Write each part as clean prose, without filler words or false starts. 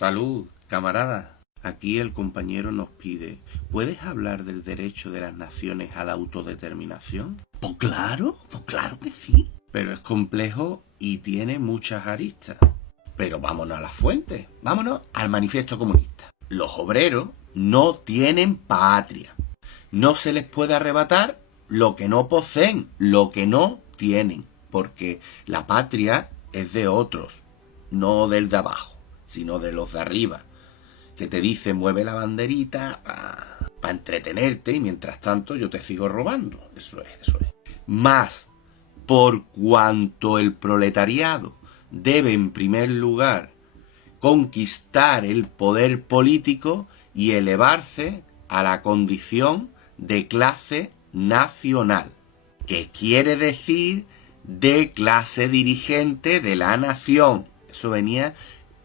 Salud, camarada. Aquí el compañero nos pide, ¿puedes hablar del derecho de las naciones a la autodeterminación? Pues claro que sí. Pero es complejo y tiene muchas aristas. Pero vámonos a las fuentes, vámonos al manifiesto comunista. Los obreros no tienen patria. No se les puede arrebatar lo que no poseen, lo que no tienen. Porque la patria es de otros, no del de abajo, sino de los de arriba, que te dicen mueve la banderita para entretenerte y mientras tanto yo te sigo robando. Eso es. Más, por cuanto el proletariado debe en primer lugar conquistar el poder político y elevarse a la condición de clase nacional, que quiere decir de clase dirigente de la nación. Eso venía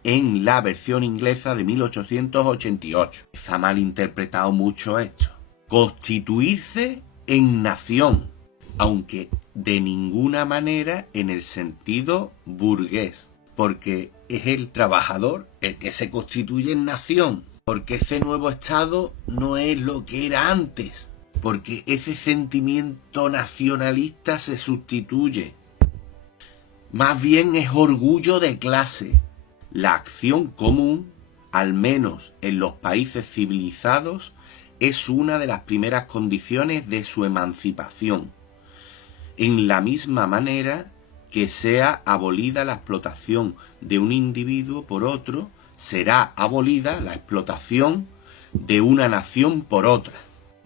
en la versión inglesa de 1888. Se ha malinterpretado mucho esto. Constituirse en nación, aunque de ninguna manera en el sentido burgués, porque es el trabajador el que se constituye en nación, porque ese nuevo Estado no es lo que era antes, porque ese sentimiento nacionalista se sustituye. Más bien es orgullo de clase. La acción común, al menos en los países civilizados, es una de las primeras condiciones de su emancipación. En la misma manera que sea abolida la explotación de un individuo por otro, será abolida la explotación de una nación por otra.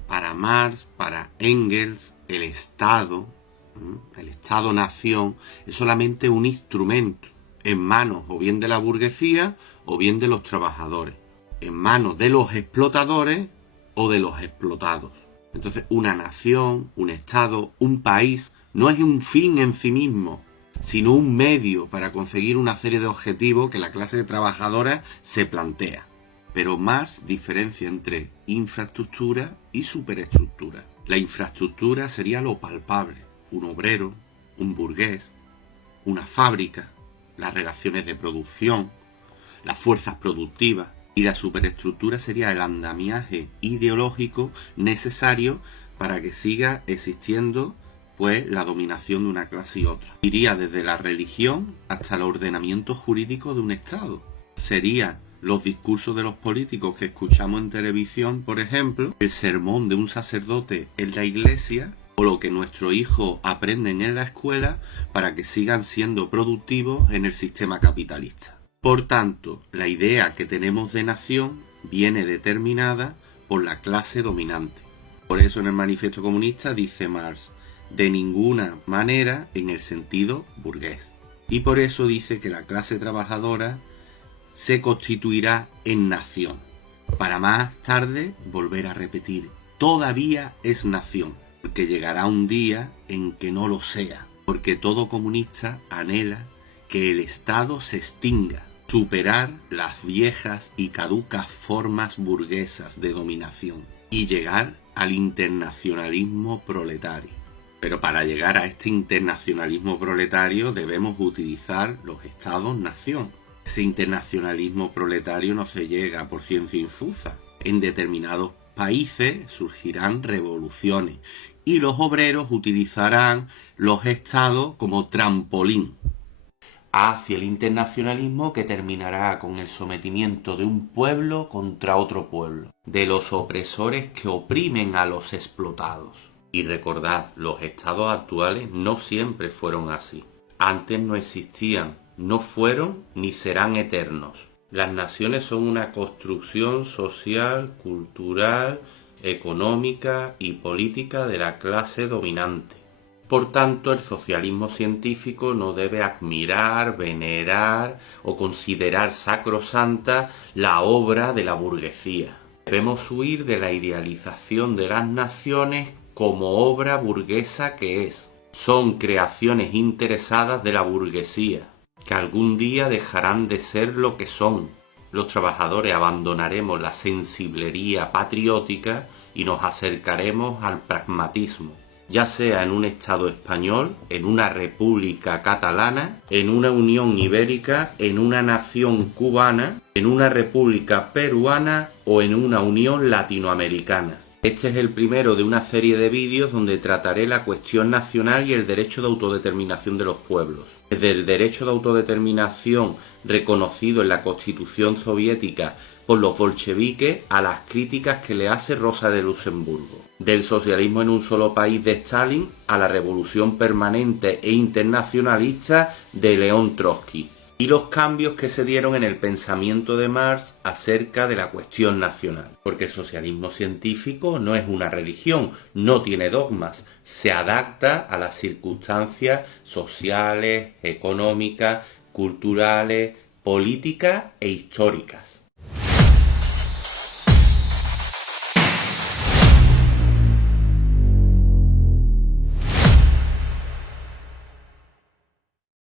Para Marx, para Engels, el Estado-nación, es solamente un instrumento en manos o bien de la burguesía o bien de los trabajadores, en manos de los explotadores o de los explotados. Entonces, una nación, un Estado, un país no es un fin en sí mismo, sino un medio para conseguir una serie de objetivos que la clase trabajadora se plantea. Pero Marx diferencia entre infraestructura y superestructura. La infraestructura sería lo palpable, un obrero, un burgués, una fábrica, las relaciones de producción, las fuerzas productivas, y la superestructura sería el andamiaje ideológico necesario para que siga existiendo pues la dominación de una clase y otra. Iría desde la religión hasta el ordenamiento jurídico de un Estado. Sería los discursos de los políticos que escuchamos en televisión, por ejemplo, el sermón de un sacerdote en la iglesia, o lo que nuestros hijos aprenden en la escuela para que sigan siendo productivos en el sistema capitalista. Por tanto, la idea que tenemos de nación viene determinada por la clase dominante. Por eso en el manifiesto comunista dice Marx, de ninguna manera en el sentido burgués. Y por eso dice que la clase trabajadora se constituirá en nación, para más tarde volver a repetir, todavía es nación, porque llegará un día en que no lo sea, porque todo comunista anhela que el Estado se extinga, superar las viejas y caducas formas burguesas de dominación y llegar al internacionalismo proletario. Pero para llegar a este internacionalismo proletario debemos utilizar los Estados-nación. Ese internacionalismo proletario no se llega por ciencia infusa. En determinados países surgirán revoluciones y los obreros utilizarán los estados como trampolín hacia el internacionalismo que terminará con el sometimiento de un pueblo contra otro pueblo, de los opresores que oprimen a los explotados. Y recordad, los estados actuales no siempre fueron así. Antes no existían, no fueron ni serán eternos. Las naciones son una construcción social, cultural, económica y política de la clase dominante. Por tanto, el socialismo científico no debe admirar, venerar o considerar sacrosanta la obra de la burguesía. Debemos huir de la idealización de las naciones como obra burguesa que es. Son creaciones interesadas de la burguesía, que algún día dejarán de ser lo que son. Los trabajadores abandonaremos la sensiblería patriótica y nos acercaremos al pragmatismo. ya sea en un Estado español, en una república catalana, en una unión ibérica, en una nación cubana, en una república peruana o en una unión latinoamericana. Este es el primero de una serie de vídeos donde trataré la cuestión nacional y el derecho de autodeterminación de los pueblos. Desde el derecho de autodeterminación reconocido en la Constitución soviética por los bolcheviques a las críticas que le hace Rosa de Luxemburgo. Del socialismo en un solo país de Stalin a la revolución permanente e internacionalista de León Trotsky. Y los cambios que se dieron en el pensamiento de Marx acerca de la cuestión nacional. Porque el socialismo científico no es una religión, no tiene dogmas, se adapta a las circunstancias sociales, económicas, culturales, políticas e históricas.